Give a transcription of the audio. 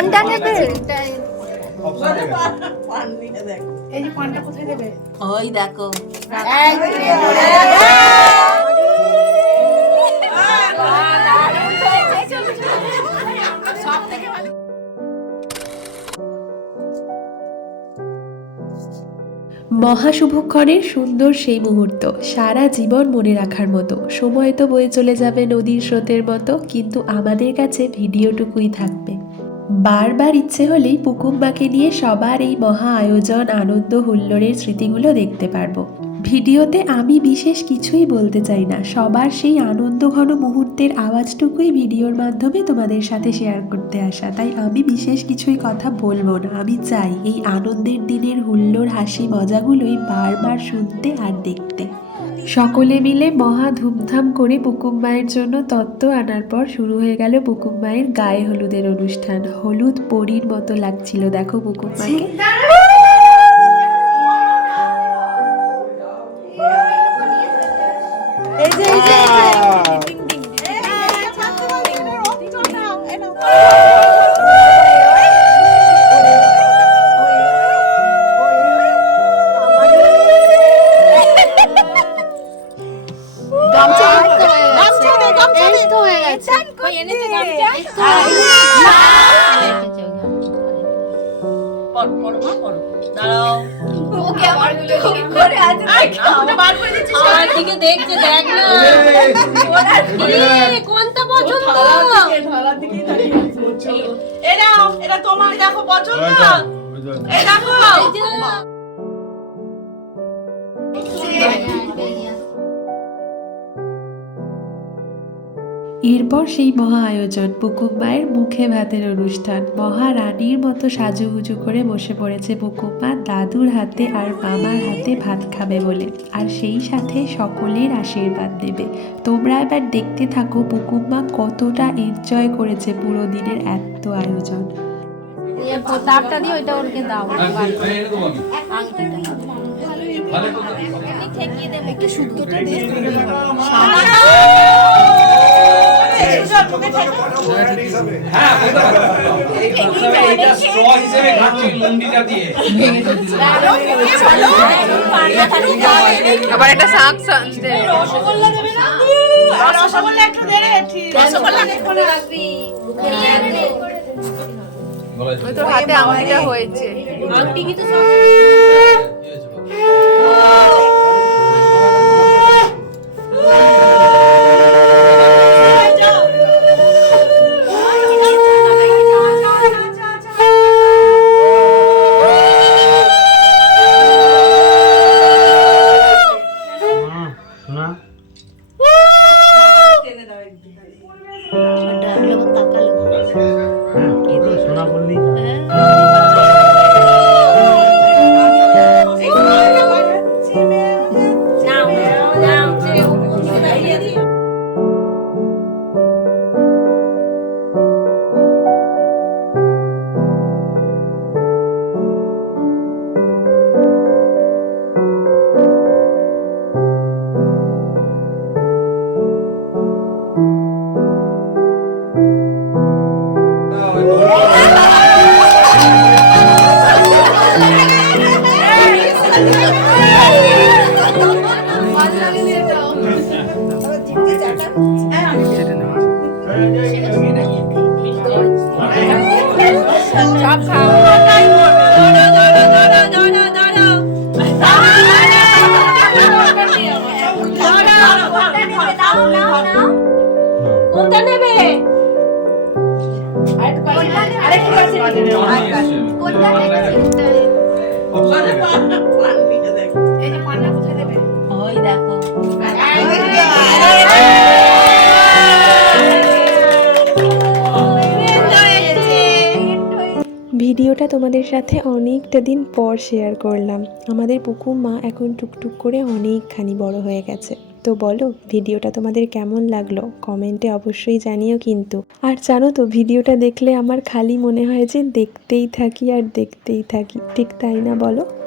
কোনটা নেবে এই যে পানটা কোথায় দেবে? ওই দেখো। মহাশুভক্ষণের সুন্দর সেই মুহূর্ত সারা জীবন মনে রাখার মতো। সময় তো বয়ে চলে যাবে নদীর স্রোতের মতো কিন্তু আমাদের কাছে ভিডিওটুকুই থাকবে। বারবার ইচ্ছে হলেই পুকুম্বাকে নিয়ে সবার এই মহা আয়োজন, আনন্দ, হুল্লোড়ের স্মৃতিগুলো দেখতে পারব। ভিডিওতে আমি বিশেষ কিছুই বলতে চাই না। সবার সেই আনন্দ ঘন মুহূর্তের আওয়াজটুকুই ভিডিওর মাধ্যমে তোমাদের সাথে শেয়ার করতে আসা। তাই আমি বিশেষ কিছুই কথা বলব না। আমি চাই এই আনন্দের দিনের হুল্লোড় হাসি মজাগুলোই বারবার শুনতে আর দেখতে। সকলে মিলে মহা ধুমধাম করে পুকুম মায়ের জন্য তত্ত্ব আনার পর শুরু হয়ে গেল পুকুম মায়ের গায়ে হলুদের অনুষ্ঠান। হলুদ পরীর মতো লাগছিল, দেখো পুকুম মাকে। ওই এনেছে গামছা? পড়ো পড়ো মা পড়ো। দাঁড়াও। ওকে আমার ঠিক করে আছে আমার দিকে দেখছে দেখ না। কোনটা পছন্দ? ঢালার আছে। এটা তোমার দেখো পছন্দ? এই দেখো এরপর সেই মহা আয়োজন পুকুম মায়ের মুখে ভাতের অনুষ্ঠান মহারানীর মতো সাজুগুজু করে বসে পড়েছে পুকুম মা দাদুর হাতে আর মামার হাতে ভাত খাবে বলে। আর সেই সাথে সকলের আশীর্বাদ দেবে। তোমরা এবার দেখতে থাকো পুকুম মা কতটা এনজয় করেছে পুরো দিনের এত আয়োজন। তারটা দিয়ে ওইটা ওরকে দাও। একটু শুদ্ধটা দিয়ে হ্যাঁ এটা স্ট্র হিসেবে খাচ্ছি মুন্ডিটা দিয়ে আবার একটা শাক রসগোল্লা দেবে না রসগোল্লা একটু দে রে রসগোল্লা একটু রাখবি তোর হাতে আঙুলিটা হয়েছে সব খাও কোনটা নেবে আরেকটু আছে এই যে পানটা কোথায় দেবে? ওই দেখো। ভিডিওটা তোমাদের সাথে অনেকটা দিন পর শেয়ার করলাম। আমাদের পুকুর মা এখন টুকটুক করে অনেকখানি বড় হয়ে গেছে। তো বলো, ভিডিওটা তোমাদের কেমন লাগল? কমেন্টে অবশ্যই জানিও কিন্তু। আর জানো তো, ভিডিওটা দেখলে আমার খালি মনে হয় যে দেখতেই থাকি আর দেখতেই থাকি। ঠিক তাই না বলো?